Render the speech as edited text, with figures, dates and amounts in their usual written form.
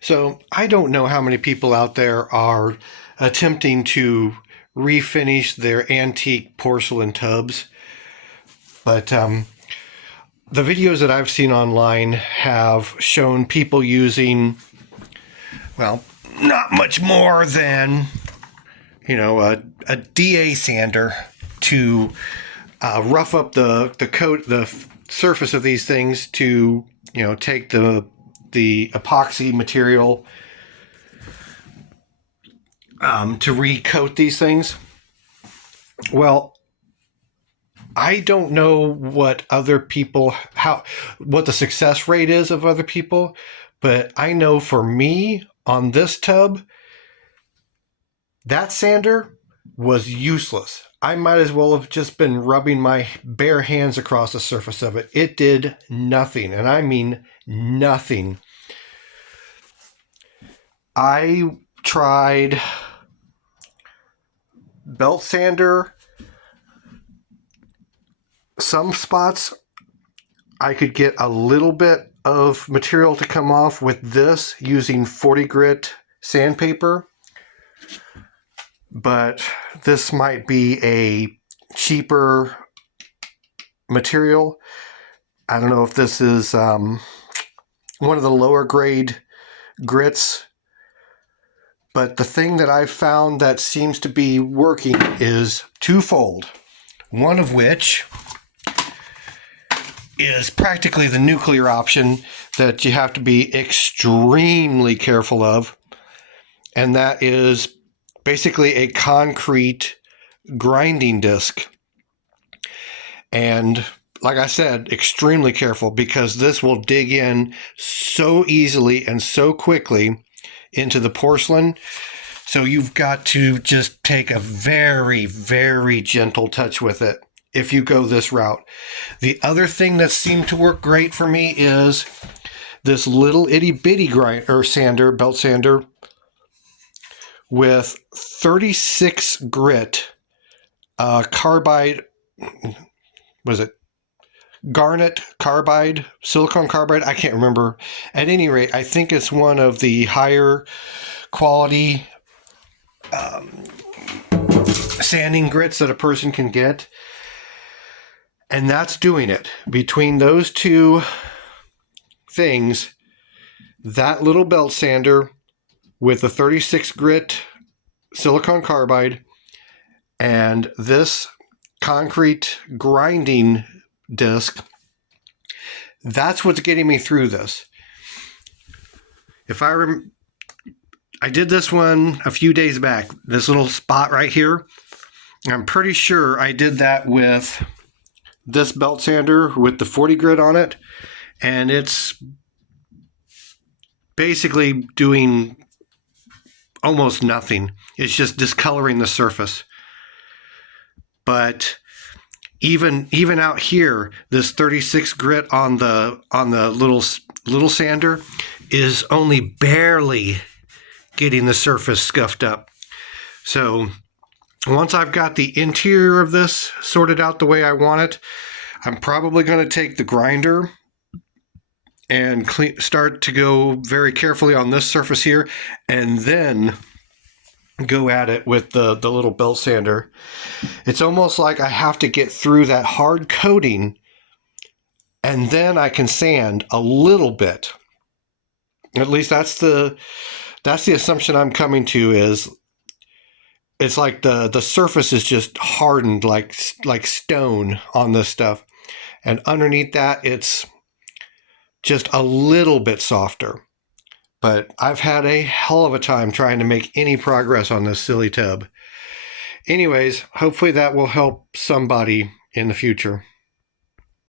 So I don't know how many people out there are attempting to refinish their antique porcelain tubs, but the videos that I've seen online have shown people using, well, not much more than, a DA sander to rough up the surface of these things to, take the epoxy material to recoat these things. Well, I don't know what what the success rate is of other people, but I know for me on this tub, that sander was useless. I might as well have just been rubbing my bare hands across the surface of it. It did nothing, and I mean nothing. I tried belt sander. Some spots I could get a little bit of material to come off with this using 40 grit sandpaper, but this might be a cheaper material. I don't know if this is one of the lower grade grits, but the thing that I've found that seems to be working is twofold. One of which is practically the nuclear option that you have to be extremely careful of, and that is basically a concrete grinding disc. And like I said, extremely careful, because this will dig in so easily and so quickly into the porcelain. So you've got to just take a very, very gentle touch with it if you go this route. The other thing that seemed to work great for me is this little itty bitty belt sander with 36 grit carbide. Was it garnet carbide, silicone carbide? I can't remember. At any rate, I think it's one of the higher quality sanding grits that a person can get. And that's doing it. Between those two things, that little belt sander with the 36 grit silicone carbide and this concrete grinding disc, that's what's getting me through this. I did this one a few days back, this little spot right here. I'm pretty sure I did that with this belt sander with the 40 grit on it, and it's basically doing almost nothing. It's just discoloring the surface. But even out here, this 36 grit on the little sander is only barely getting the surface scuffed up. So once I've got the interior of this sorted out the way I want it, I'm probably going to take the grinder and start to go very carefully on this surface here, and then go at it with the little belt sander. It's almost like I have to get through that hard coating, and then I can sand a little bit. At least that's the assumption I'm coming to, is it's like the surface is just hardened like stone on this stuff, and underneath that it's just a little bit softer. But I've had a hell of a time trying to make any progress on this silly tub. Anyways, hopefully that will help somebody in the future.